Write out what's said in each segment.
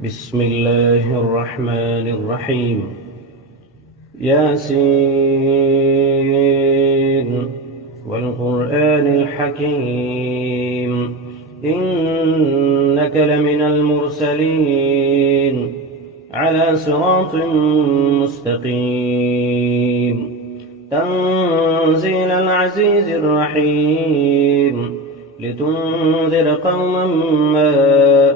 بسم الله الرحمن الرحيم. ياسين والقرآن الحكيم إنك لمن المرسلين على صراط مستقيم تنزيل العزيز الرحيم لتنذر قوما ما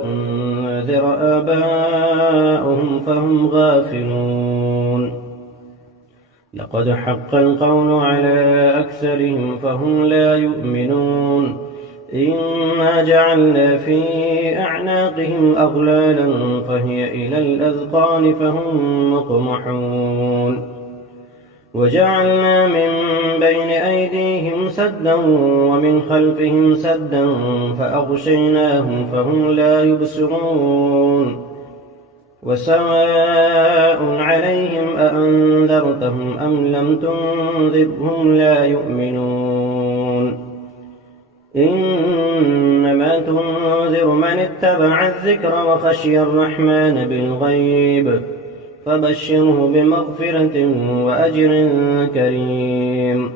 أنذر آباؤهم فهم غافلون لقد حق القول على أكثرهم فهم لا يؤمنون إنا جعلنا في أعناقهم أغلالا فهي إلى الأذقان فهم مقمحون وجعلنا من بين أيديهم سدا ومن خلفهم سدا فأغشيناهم فهم لا يبصرون وسواء عليهم أأنذرتهم أم لم تنذرهم لا يؤمنون إنما تنذر من اتبع الذكر وخشي الرحمن بالغيب فبشره بمغفرة وأجر كريم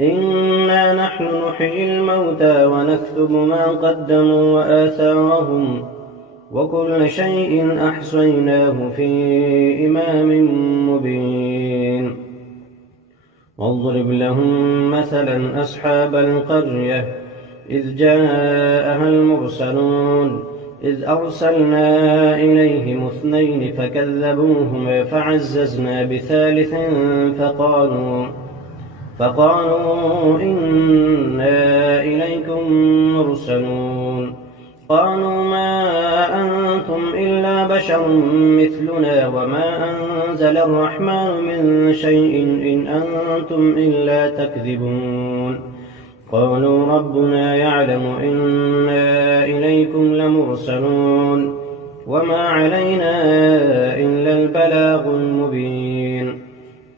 إنا نحن نحيي الموتى ونكتب ما قدموا وآثارهم وكل شيء أحصيناه في إمام مبين واضرب لهم مثلا أصحاب القرية إذ جاءها المرسلون إذ أرسلنا إليهم اثنين فكذبوهما فعززنا بثالث فقالوا إنا إليكم مرسلون قالوا ما أنتم إلا بشر مثلنا وما أنزل الرحمن من شيء إن أنتم إلا تكذبون قالوا ربنا يعلم إنا إليكم لمرسلون وما علينا إلا البلاغ المبين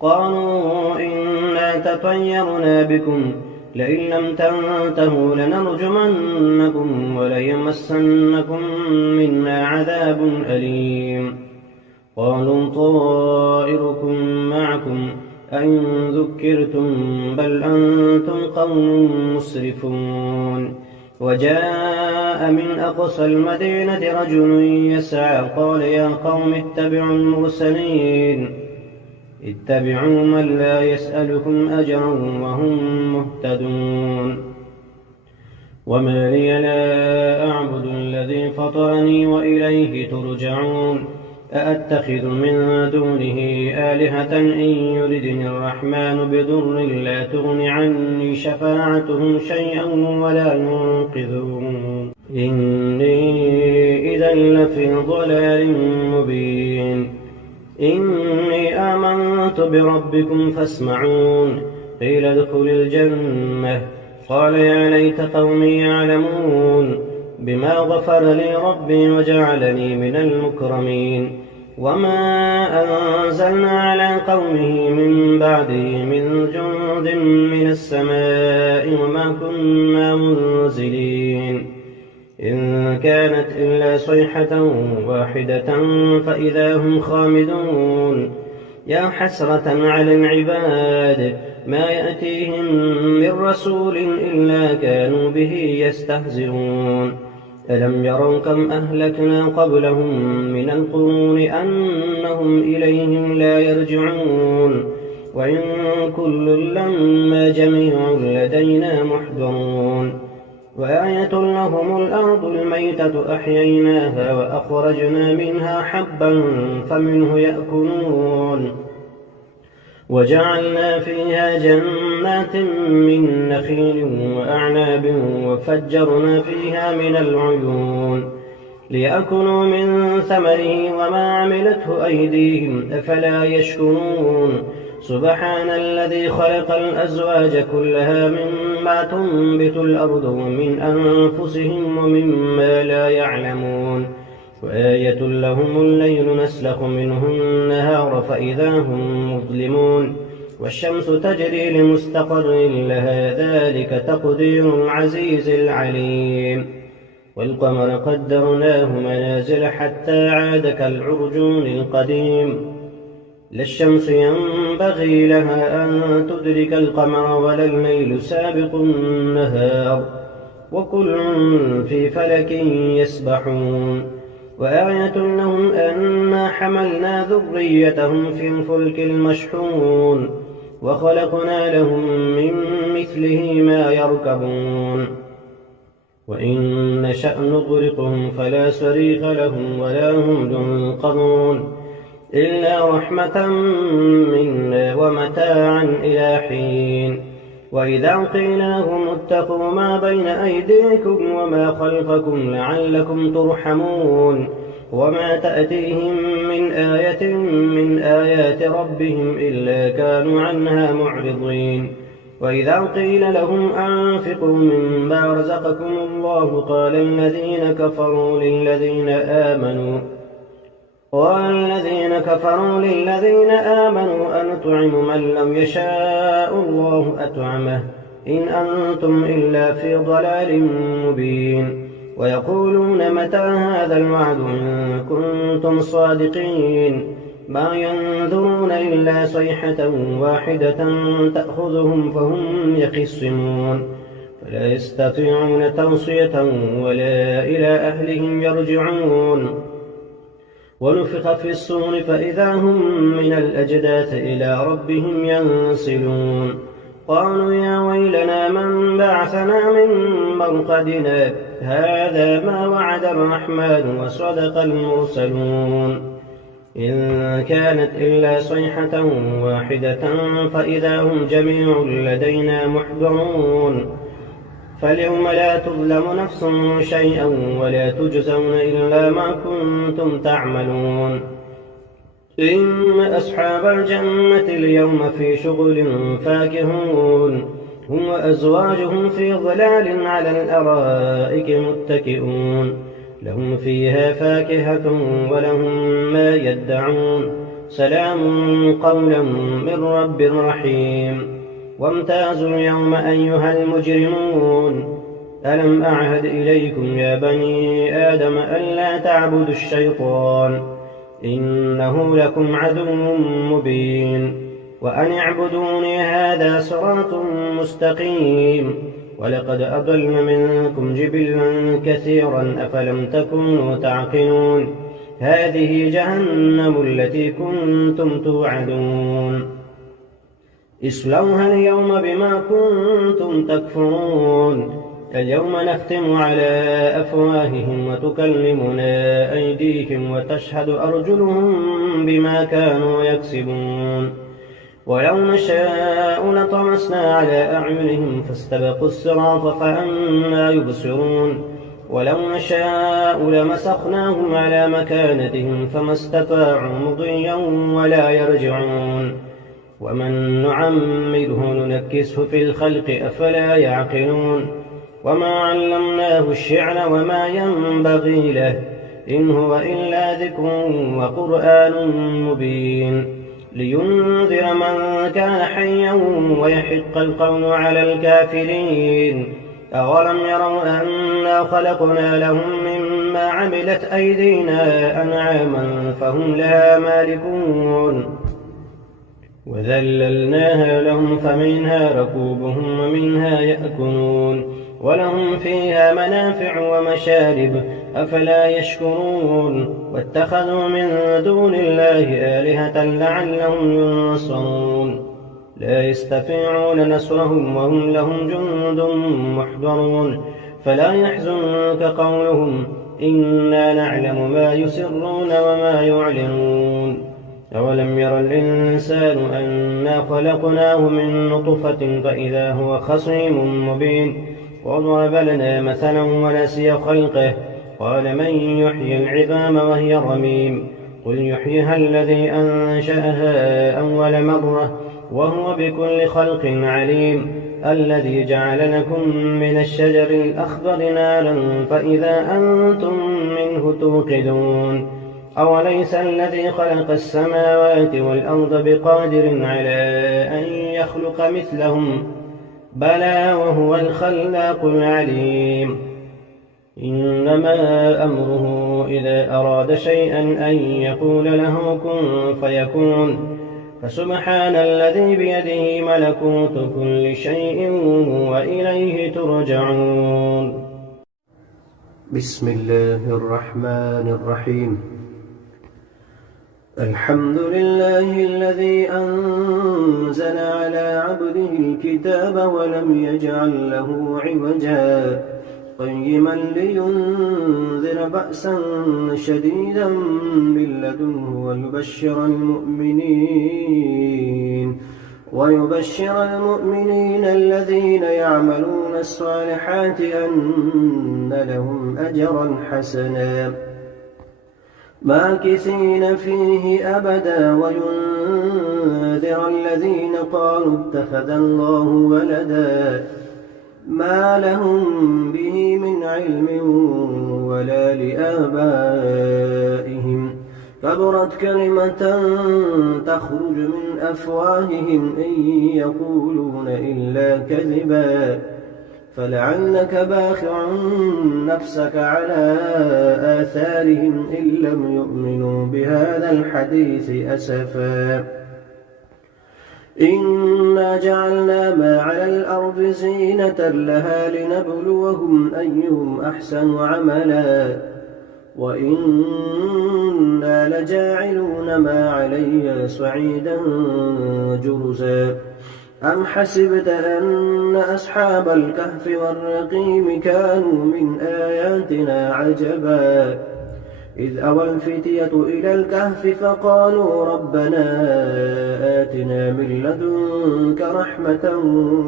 قالوا إنا تطيرنا بكم لئن لم تنتهوا لنرجمنكم وليمسنكم منا عذاب أليم قالوا طائركم معكم أئن ذكرتم بل أنتم قوم مسرفون وجاء من أقصى المدينة رجل يسعى قال يا قوم اتبعوا المرسلين اتبعوا من لا يسألكم أجرا وهم مهتدون وما لي لا أعبد الذي فطرني وإليه ترجعون أأتخذ من دونه آلهة إن يردني الرحمن بضر لا تغن عني شفاعتهم شيئا ولا ينقذون إني إذا لفي ضلال مبين إني آمنت بربكم فاسمعون قيل ادخل الجنة قال يا ليت قومي يعلمون بما غفر لي ربي وجعلني من المكرمين وما أنزلنا على قومه من بعده من جند من السماء وما كنا منزلين إن كانت إلا صيحة واحدة فإذا هم خامدون يا حسرة على العباد ما يأتيهم من رسول إلا كانوا به يستهزئون ألم يروا كم أهلكنا قبلهم من القرون أنهم إليهم لا يرجعون وإن كل لما جميع لدينا محضرون وآية لهم الأرض الميتة أحييناها وأخرجنا منها حبا فمنه يأكلون وجعلنا فيها جنات من نخيل وأعناب وفجرنا فيها من العيون ليأكلوا من ثمره وما عملته أيديهم أفلا يشكرون سبحان الذي خلق الأزواج كلها مما تنبت الأرض ومن أنفسهم ومما لا يعلمون وآية لهم الليل نسلخ منه النهار فإذا هم مظلمون والشمس تجري لمستقر لها ذلك تقدير العزيز العليم والقمر قدرناه منازل حتى عاد كالعرجون القديم لا الشمس ينبغي لها أن تدرك القمر ولا الليل سابق النهار وكل في فلك يسبحون وآية لهم أنا حملنا ذريتهم في الفلك المشحون وخلقنا لهم من مثله ما يركبون وإن نشأ نغرقهم فلا صريخ لهم ولا هم ينقذون إلا رحمة منا ومتاعا إلى حين وإذا قيل لهم اتقوا ما بين أيديكم وما خلفكم لعلكم ترحمون وما تأتيهم من آية من آيات ربهم إلا كانوا عنها معرضين وإذا قيل لهم أنفقوا مما رزقكم الله قال الذين كفروا للذين آمنوا أنطعم من لم يشاء الله أطعمه إن أنتم إلا في ضلال مبين ويقولون متى هذا الوعد إن كنتم صادقين ما ينظرون إلا صيحة واحدة تأخذهم فهم يخصمون فلا يستطيعون توصية ولا إلى أهلهم يرجعون ونفخ في الصور فإذا هم من الأجداث إلى ربهم ينسلون قالوا يا ويلنا من بعثنا من مرقدنا هذا ما وعد الرحمن وصدق المرسلون إن كانت إلا صيحة واحدة فإذا هم جميع لدينا محضرون فاليوم لا تظلم نفس شيئا ولا تجزون إلا ما كنتم تعملون إن أصحاب الجنة اليوم في شغل فاكهون هم وأزواجهم في ظلال على الأرائك متكئون لهم فيها فاكهة ولهم ما يدعون سلام قولا من رب رحيم وامتازوا اليوم أيها المجرمون ألم أعهد إليكم يا بني آدم ألا تعبدوا الشيطان إنه لكم عدو مبين وأن اعبدوني هذا صراط مستقيم ولقد أضل منكم جبلا كثيرا أفلم تكونوا تعقلون هذه جهنم التي كنتم توعدون اصلوها اليوم بما كنتم تكفرون اليوم نختم على أفواههم وتكلمنا أيديهم وتشهد أرجلهم بما كانوا يكسبون ولو نشاء لطمسنا على أعينهم فاستبقوا الصراط فأنى يبصرون ولو نشاء لمسخناهم على مكانتهم فما استطاعوا مضيا ولا يرجعون ومن نعمره ننكسه في الخلق أفلا يعقلون وما علمناه الشعر وما ينبغي له إن هو إلا ذكر وقرآن مبين لينذر من كان حيا ويحق القول على الكافرين أولم يروا أنا خلقنا لهم مما عملت أيدينا أنعاما فهم لها مالكون وذللناها لهم فمنها ركوبهم ومنها يأكلون ولهم فيها منافع ومشارب أفلا يشكرون واتخذوا من دون الله آلهة لعلهم ينصرون لا يستطيعون نصرهم وهم لهم جند محضرون فلا يحزنك قولهم إنا نعلم ما يسرون وما يعلنون أولم ير الإنسان أنا خلقناه من نطفة فإذا هو خصيم مبين وضرب لنا مثلا ونسي خلقه قال من يحيي العظام وهي رميم قل يحييها الذي أنشأها أول مرة وهو بكل خلق عليم الذي جعل لكم من الشجر الأخضر نارا فإذا أنتم منه توقدون أوليس الذي خلق السماوات والأرض بقادر على أن يخلق مثلهم بلى وهو الخلاق العليم إنما أمره إذا أراد شيئا أن يقول له كن فيكون. فسبحان الذي بيده ملكوت كل شيء وإليه ترجعون. بسم الله الرحمن الرحيم. الحمد لله الذي أنزل على عبده الكتاب ولم يجعل له عوجا قيما لينذر بأسا شديدا من لدنه ويبشر المؤمنين الذين يعملون الصالحات أن لهم أجرا حسنا ماكثين فيه أبدا وينذر الذين قالوا اتخذ الله ولدا ما لهم به من علم ولا لآبائهم كبرت كلمة تخرج من أفواههم إن يقولون إلا كذبا فلعلك باخع نفسك على آثارهم إن لم يؤمنوا بهذا الحديث أسفا إنا جعلنا ما على الأرض زينة لها لنبلوهم أيهم أحسن عملا وإنا لجاعلون ما عليها صعيدا جرزا أم حسبت أن أصحاب الكهف والرقيم كانوا من آياتنا عجبا إذ أوى الفتية إلى الكهف فقالوا ربنا آتنا من لدنك رحمة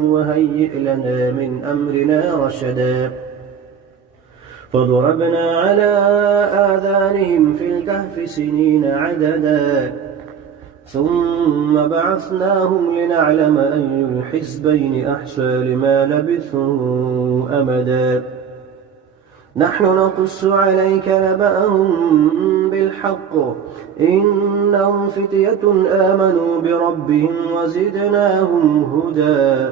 وهيئ لنا من أمرنا رشدا فضربنا على آذانهم في الكهف سنين عددا ثم بعثناهم لنعلم أي الحزبين أحصى لما لبثوا أمدا نحن نقص عليك نبأهم بالحق إنهم فتية آمنوا بربهم وزدناهم هدى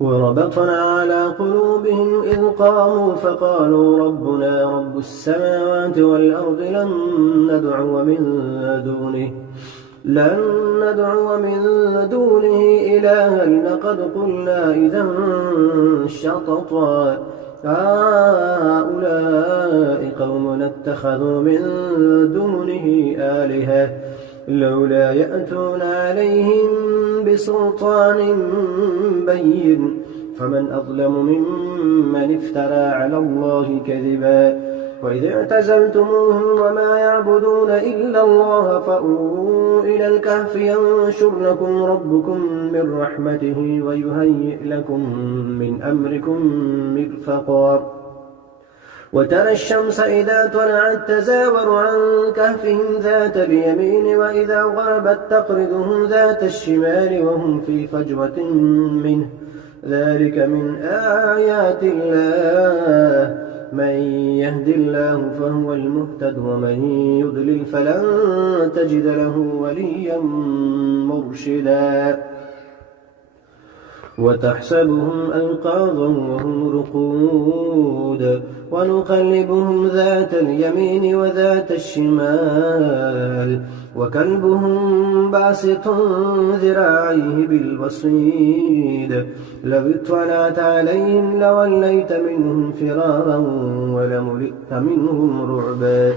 وربطنا على قلوبهم إذ قاموا فقالوا ربنا رب السماوات والأرض لن ندعو من دونه إلها لقد قلنا إذا شططا هؤلاء قوم اتخذوا من دونه آلهة لولا يأتون عليهم بسلطان بين فمن أظلم ممن افترى على الله كذبا وإذ اعتزلتموهم وما يعبدون إلا الله فأووا إلى الكهف ينشر لكم ربكم من رحمته ويهيئ لكم من أمركم مرفقا وترى الشمس إذا طلعت تزاور عن كهفهم ذات اليمين وإذا غربت تقرضهم ذات الشمال وهم في فجوة منه ذلك من آيات الله من يهد الله فهو المهتد ومن يضلل فلن تجد له وليا مرشدا وتحسبهم أيقاظا وهم رقود ونقلبهم ذات اليمين وذات الشمال وكلبهم باسط ذراعيه بالوصيد لو اطلعت عليهم لوليت منهم فرارا ولملئت منهم رعبا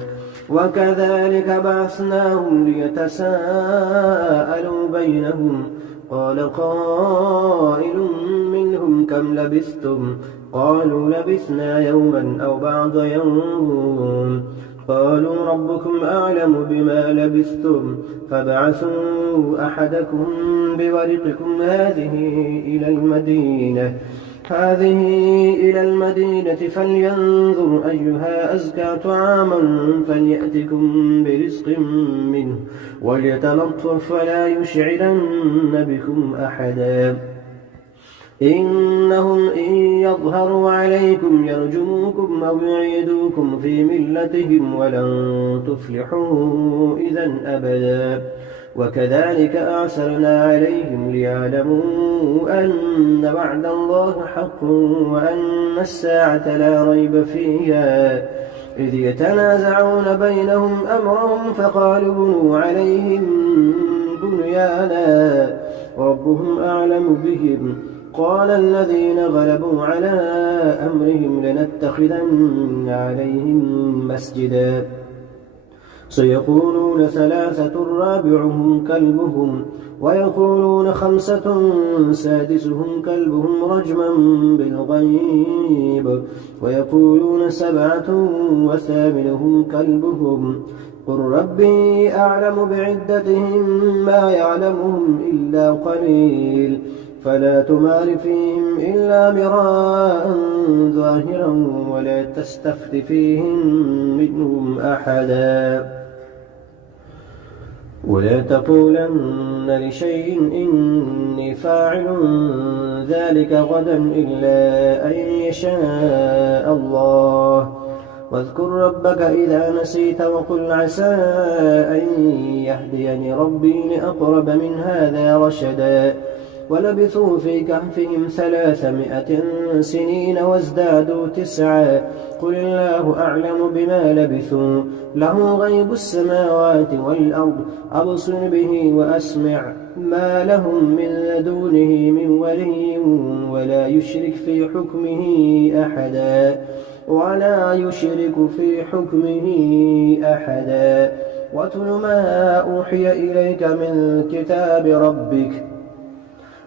وكذلك بعثناهم ليتساءلوا بينهم قال قائل منهم كم لبثتم قالوا لبثنا يوما أو بعض يوم قالوا ربكم أعلم بما لبثتم فابعثوا أحدكم بورقكم هذه إلى المدينة فلينظر أيها أزكى طعاما فليأتكم برزق منه وليتلطف ولا يشعرن بكم أحدا إنهم إن يظهروا عليكم يرجموكم أو يعيدوكم في ملتهم ولن تفلحوا إذا أبدا وكذلك أعثرنا عليهم ليعلموا أن وعد الله حق وأن الساعة لا ريب فيها إذ يتنازعون بينهم أمرهم فقالوا بنوا عليهم بنيانا ربهم أعلم بهم قال الذين غلبوا على أمرهم لنتخذن عليهم مسجدا سيقولون 3 رابعهم كلبهم ويقولون 5 سادسهم كلبهم رجما بالغيب ويقولون 7 وثامنهم كلبهم قل ربي أعلم بعدتهم ما يعلمهم إلا قليل فلا تمار فيهم إلا مراء ظاهرا ولا تستفت فيهم منهم أحدا ولا تقولن لشيء إني فاعل ذلك غدا إلا أن يشاء الله واذكر ربك إذا نسيت وقل عسى أن يهديني ربي لأقرب من هذا رشدا ولبثوا في كهفهم 300 سنين وازدادوا 9 قل الله أعلم بما لبثوا له غيب السماوات والأرض أبصر به وأسمع ما لهم من دونه من ولي ولا يشرك في حكمه أحدا واتل ما أوحي إليك من كتاب ربك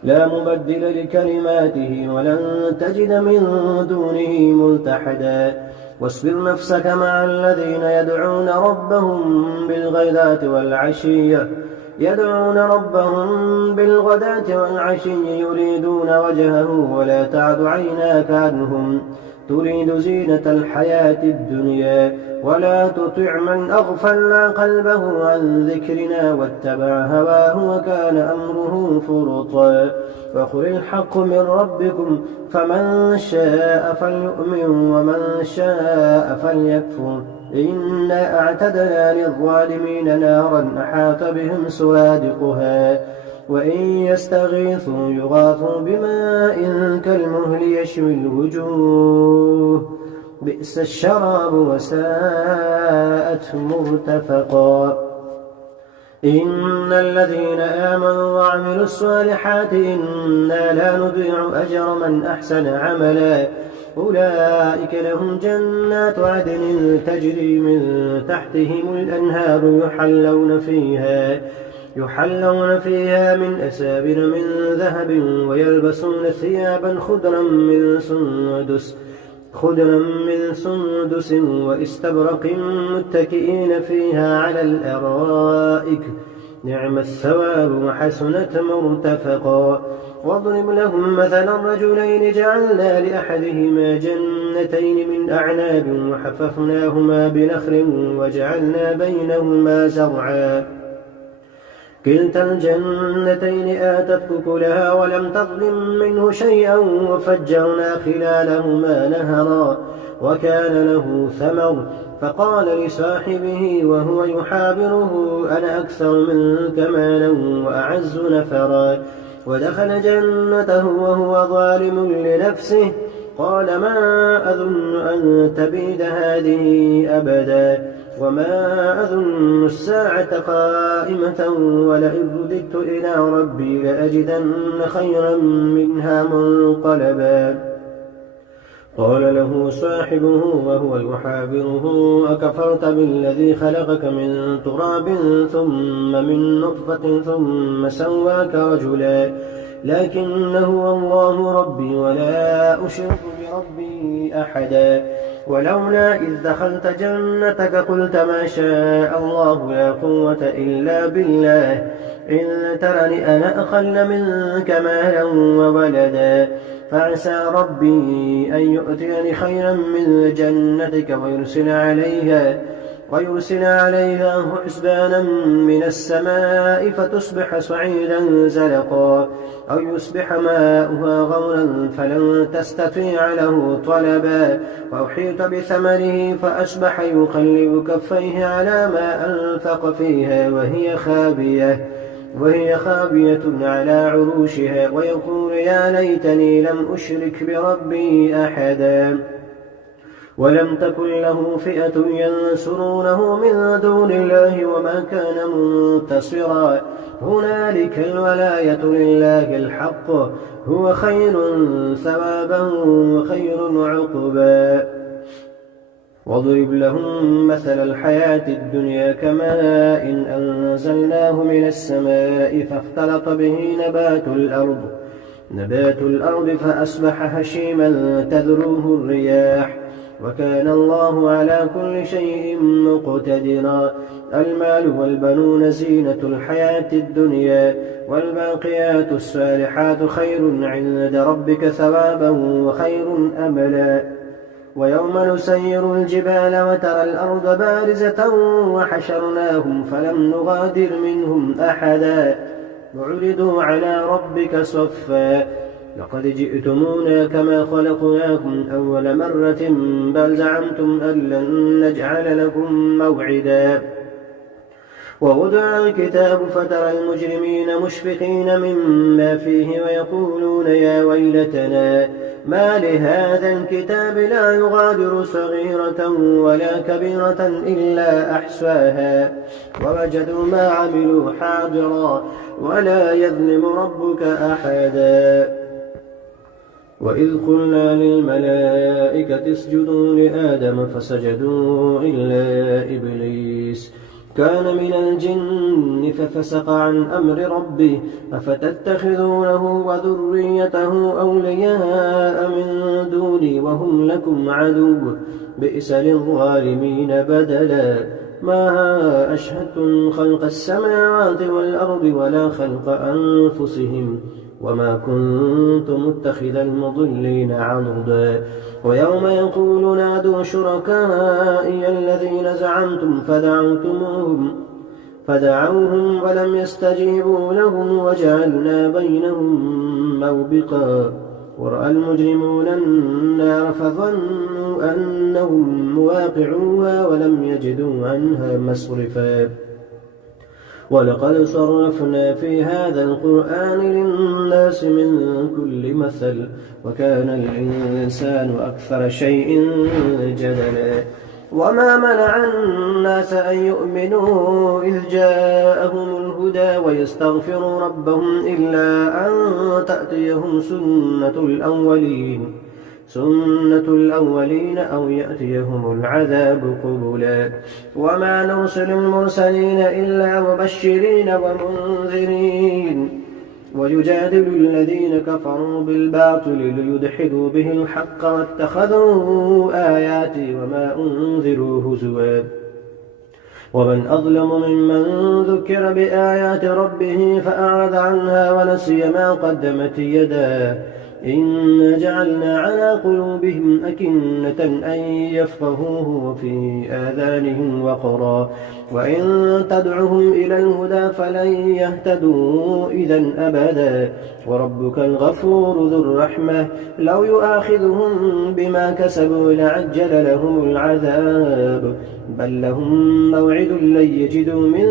لا مبدل لكلماته ولن تجد من دونه ملتحدا واصبر نفسك مع الذين يدعون ربهم بالغداة والعشي يريدون وجهه ولا تعد عيناك عنهم تريد زينة الحياة الدنيا ولا تطع من أغفلنا قلبه عن ذكرنا واتبع هواه وكان أمره فرطا وقل الحق من ربكم فمن شاء فليؤمن ومن شاء فليكفر إنا أعتدنا للظالمين نارا أحاط بهم سرادقها وإن يستغيثوا يغاثوا بماء كالمهل يشوي الوجوه بئس الشراب وساءت مرتفقا إن الذين آمنوا وعملوا الصالحات إنا لا نضيع أجر من أحسن عملا أولئك لهم جنات عدن تجري من تحتهم الأنهار يحلون فيها من أسابر من ذهب ويلبسون ثيابا خضرا من سندس واستبرق متكئين فيها على الأرائك نعم الثواب وحسنت مرتفقا واضرب لهم مثلا رجلين جعلنا لأحدهما جنتين من أعناب وحففناهما بنخل وجعلنا بينهما زرعا كلتا الجنتين آتت أكلها ولم تظلم منه شيئا وفجرنا خلالهما نهرا وكان له ثمر فقال لصاحبه وهو يحاوره أنا أكثر منك مالا وأعز نفرا ودخل جنته وهو ظالم لنفسه قال ما أظن أن تبيد هذه أبدا وما أظن الساعة قائمة ولئن رددت إلى ربي لأجدن خيرا منها منقلبا قال له صاحبه وهو يحاوره أكفرت بالذي خلقك من تراب ثم من نطفة ثم سواك رجلا لكن هو الله ربي ولا أشرك بربي أحدا ولولا إذ دخلت جنتك قلت ما شاء الله لا قوة إلا بالله إن ترني أنا أقل منك مالا وولدا فعسى ربي أن يؤتيني خيرا من جنتك ويرسل عليها حسبانا من السماء فتصبح صعيدا زلقا أو يصبح ماؤها غورا فلن تستطيع له طلبا وأحيط بثمره فأصبح يقلب كفيه على ما أنفق فيها وهي خابية على عروشها ويقول يا ليتني لم أشرك بربي أحدا ولم تكن له فئة ينصرونه من دون الله وما كان منتصرا هنالك الولاية لله الحق هو خير ثوابا وخير عقبا واضرب لهم مثل الحياة الدنيا كماء إن أنزلناه من السماء فاختلط به نبات الأرض فأصبح هشيما تذروه الرياح وكان الله على كل شيء مقتدرا المال والبنون زينة الحياة الدنيا والباقيات الصالحات خير عند ربك ثوابا وخير أملا ويوم نسير الجبال وترى الأرض بارزة وحشرناهم فلم نغادر منهم أحدا وعرضوا على ربك صفا لقد جئتمونا كما خلقناكم أول مرة بل زعمتم أن لن نجعل لكم موعدا ووضع الكتاب فترى المجرمين مشفقين مما فيه ويقولون يا ويلتنا ما لهذا الكتاب لا يغادر صغيرة ولا كبيرة إلا أحصاها ووجدوا ما عملوا حاضرا ولا يظلم ربك أحدا وإذ قلنا للملائكة اسجدوا لآدم فسجدوا إلا إبليس كان من الجن ففسق عن أمر ربه أفتتخذونه وذريته أولياء من دوني وهم لكم عدو بئس للظالمين بدلا ما أشهدتم خلق السماوات والأرض ولا خلق أنفسهم وما كنت متخذ المضلين عضدا ويوم يقول نادوا شركائي الذين زعمتم فدعوهم ولم يستجيبوا لهم وجعلنا بينهم موبقا ورأى المجرمون النار فظنوا أنهم مواقعوها ولم يجدوا عنها مصرفا ولقد صرفنا في هذا القرآن للناس من كل مثل وكان الإنسان أكثر شيء جدلا وما منع الناس أن يؤمنوا إذ جاءهم الهدى ويستغفروا ربهم إلا أن تأتيهم سنة الأولين أو يأتيهم العذاب قبلا وما نرسل المرسلين إلا مبشرين ومنذرين ويجادل الذين كفروا بالباطل ليدحضوا به الحق واتخذوا آياتي وما أنذروا هزوا ومن أظلم ممن ذكر بآيات ربه فأعرض عنها ونسي ما قدمت يداه إنا جعلنا على قلوبهم أكنة أن يفقهوه وفي آذانهم وقرا وإن تدعهم إلى الهدى فلن يهتدوا إذا أبدا وربك الغفور ذو الرحمة لو يؤاخذهم بما كسبوا لعجل لهم العذاب بل لهم موعد لن يجدوا من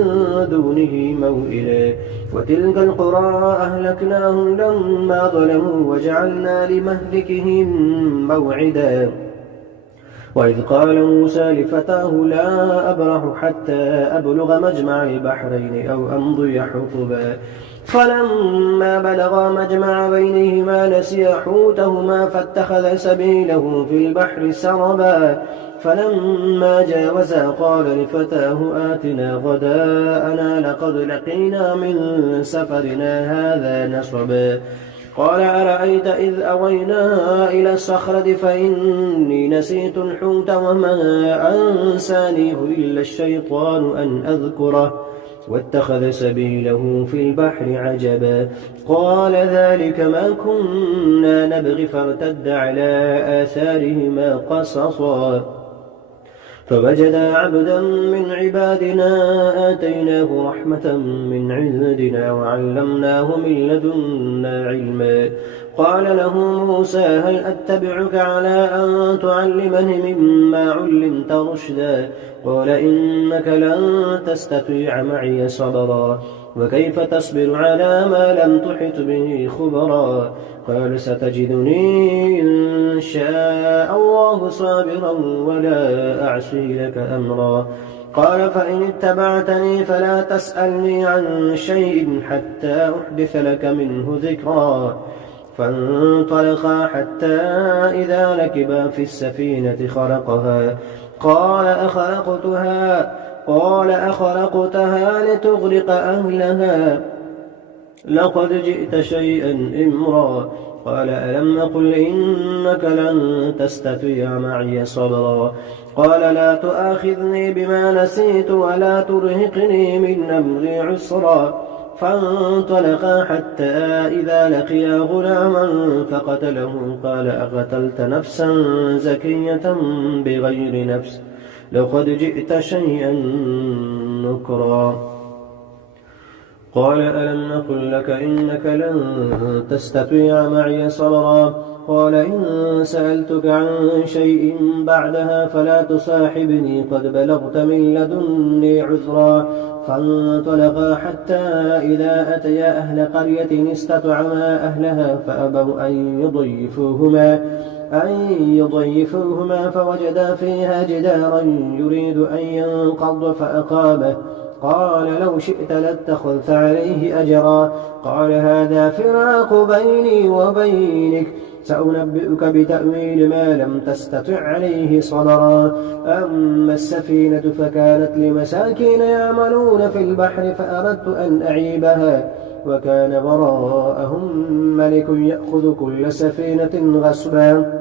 دونه موئلا وتلك القرى أهلكناهم لما ظلموا وجعلنا لمهلكهم موعدا وإذ قال موسى لفتاه لا أبرح حتى أبلغ مجمع البحرين أو أمضي حقبا فلما بلغا مجمع بينهما نسيا حوتهما فاتخذ سبيله في البحر سربا فلما جاوزا قال لفتاه آتنا غداءنا لقد لقينا من سفرنا هذا نصبا قال أرأيت إذ أوينا إلى الصخرة فإني نسيت الحوت وما أنسانيه إلا الشيطان أن أذكره واتخذ سبيله في البحر عجبا قال ذلك ما كنا نبغي فارتد على آثارهما قصصا فوجدا عبدا من عبادنا آتيناه رحمة من عندنا وعلمناه من لدنا علما. قال له موسى هل أتبعك على أن تعلمني مما علمت رشدا؟ قال إنك لن تستطيع معي صبرا وكيف تصبر على ما لم تحط به خبرا؟ قال ستجدني إن شاء الله صابرا ولا أعصي لك أمرا. قال فإن اتبعتني فلا تسألني عن شيء حتى أحدث لك منه ذكرا. فانطلقا حتى إذا ركبا في السفينة خرقها قال أخرقتها لتغرق أهلها لقد جئت شيئا إمرا. قال ألم أقل إنك لن تستطيع معي صبرا؟ قال لا تؤاخذني بما نسيت ولا ترهقني من أمري عسرا. فانطلقا حتى إذا لقيا غلاما فقتله قال أقتلت نفسا زكية بغير نفس لقد جئت شيئا نكرا. قال ألم نقل لك إنك لن تستطيع معي صبرا؟ قال إن سألتك عن شيء بعدها فلا تصاحبني قد بلغت من لدني عذرا. فانطلقا حتى إذا أتيا أهل قرية استطعما أهلها فأبوا أن يضيفوهما فوجدا فيها جدارا يريد أن ينقض فأقامه. قال لو شئت لاتخذت عليه أجرا. قال هذا فراق بيني وبينك سأنبئك بتأويل ما لم تستطع عليه صبرا. أما السفينة فكانت لمساكين يعملون في البحر فأردت أن أعيبها وكان وراءهم ملك يأخذ كل سفينة غصبا.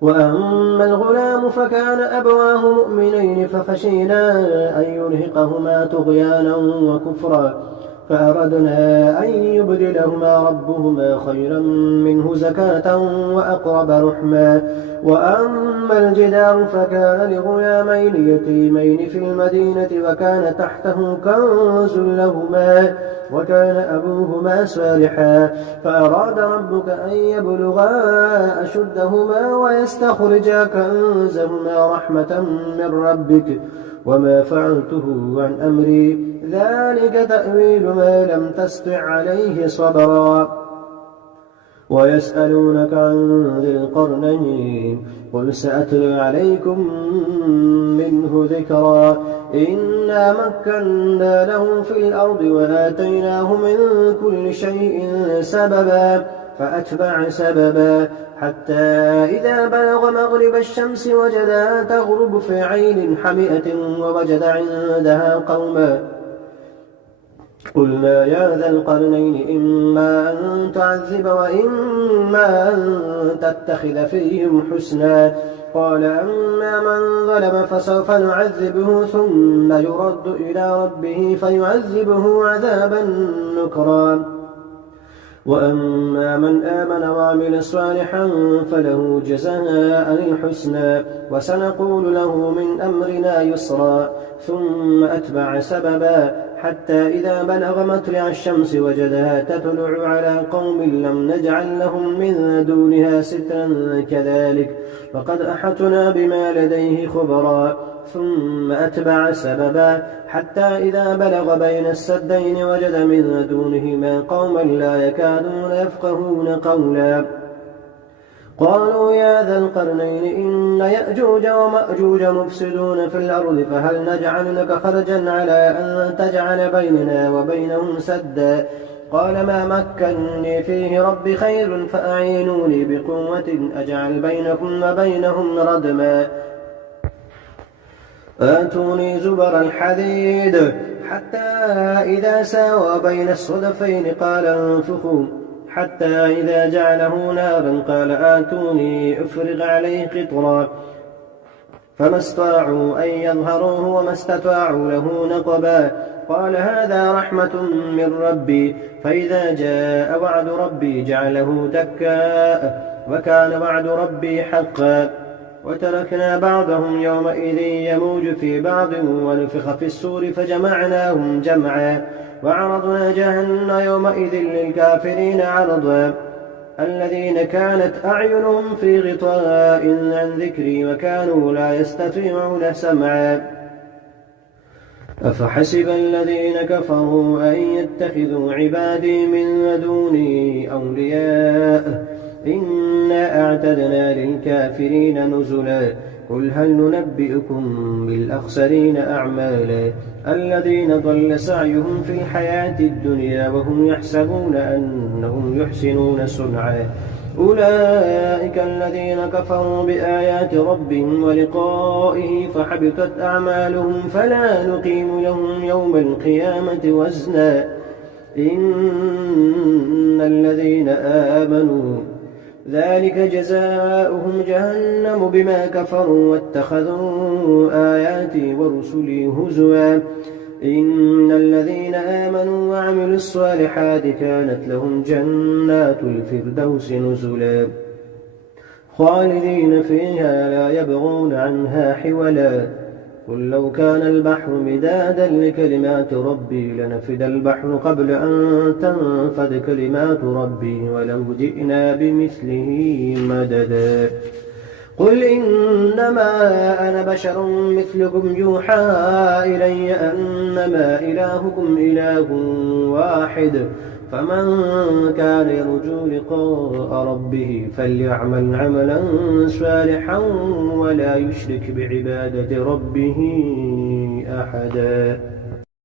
وأما الغلام فكان أبواه مؤمنين فخشينا أن يرهقهما طغيانا وكفرا فأردنا أن يبدلهما ربهما خيرا منه زكاة وأقرب رحما. وأما الجدار فكان لغلامين يتيمين في المدينة وكان تحته كنز لهما وكان أبوهما صالحا فأراد ربك أن يبلغا أشدهما ويستخرجا كنزهما رحمة من ربك وما فعلته عن أمري ذلك تأويل ما لم تستطع عليه صبرا. ويسألونك عن ذي القرنين قل سأتلو عليكم منه ذكرا. إنا مكنا له في الأرض وآتيناه من كل شيء سببا فأتبع سببا حتى إذا بلغ مغرب الشمس وجدها تغرب في عين حمئة ووجد عندها قوما. قلنا يا ذا القرنين إما أن تعذب وإما أن تتخذ فيهم حسنا. قال أما من ظلم فسوف نعذبه ثم يرد إلى ربه فيعذبه عذابا نكرا. وأما من آمن وعمل صالحا فله جزاء الحسنى وسنقول له من أمرنا يسرا. ثم أتبع سببا حتى إذا بلغ مطلع الشمس وجدها تطلع على قوم لم نجعل لهم من دونها سترا كذلك وقد أحطنا بما لديه خبرا. ثم أتبع سببا حتى إذا بلغ بين السدين وجد من دونهما قوما لا يكادون يفقهون قولا. قالوا يا ذا القرنين إن يأجوج ومأجوج مفسدون في الأرض فهل نجعل لك خرجا على أن تجعل بيننا وبينهم سدا؟ قال ما مكنني فيه ربي خير فأعينوني بقوة أجعل بينكم وبينهم ردما. آتوني زبر الحديد حتى إذا ساوى بين الصدفين قال انفخوا حتى إذا جعله نارا قال آتوني أفرغ عليه قطرا. فما استطاعوا أن يظهروه وما استطاعوا له نقبا. قال هذا رحمة من ربي فإذا جاء وعد ربي جعله دكا وكان وعد ربي حقا. وتركنا بعضهم يومئذ يموج في بعض ونفخ في السور فجمعناهم جمعا وعرضنا جهنم يومئذ للكافرين عرضا الذين كانت أعينهم في غطاء عن ذكري وكانوا لا يستطيعون سمعا أفحسب الذين كفروا أن يتخذوا عبادي من دوني أولياء إنا أعتدنا للكافرين نزلا قل هل ننبئكم بالأخسرين أعمالا الذين ضل سعيهم في الحياة الدنيا وهم يحسبون أنهم يحسنون صنعا أولئك الذين كفروا بآيات ربهم ولقائه فحبطت أعمالهم فلا نقيم لهم يوم القيامة وزنا إن الذين آمنوا ذلك جزاؤهم جهنم بما كفروا واتخذوا آياتي ورسلي هزوا إن الذين آمنوا وعملوا الصالحات كانت لهم جنات الفردوس نزلا خالدين فيها لا يبغون عنها حولا قل لو كان البحر مدادا لكلمات ربي لنفد البحر قبل أن تنفد كلمات ربي ولو جئنا بمثله مددا قل إنما أنا بشر مثلكم يوحى إلي أنما إلهكم إله واحد فمن كان يرجو لقاء ربه فليعمل عملا صالحا ولا يشرك بعبادة ربه أحدا.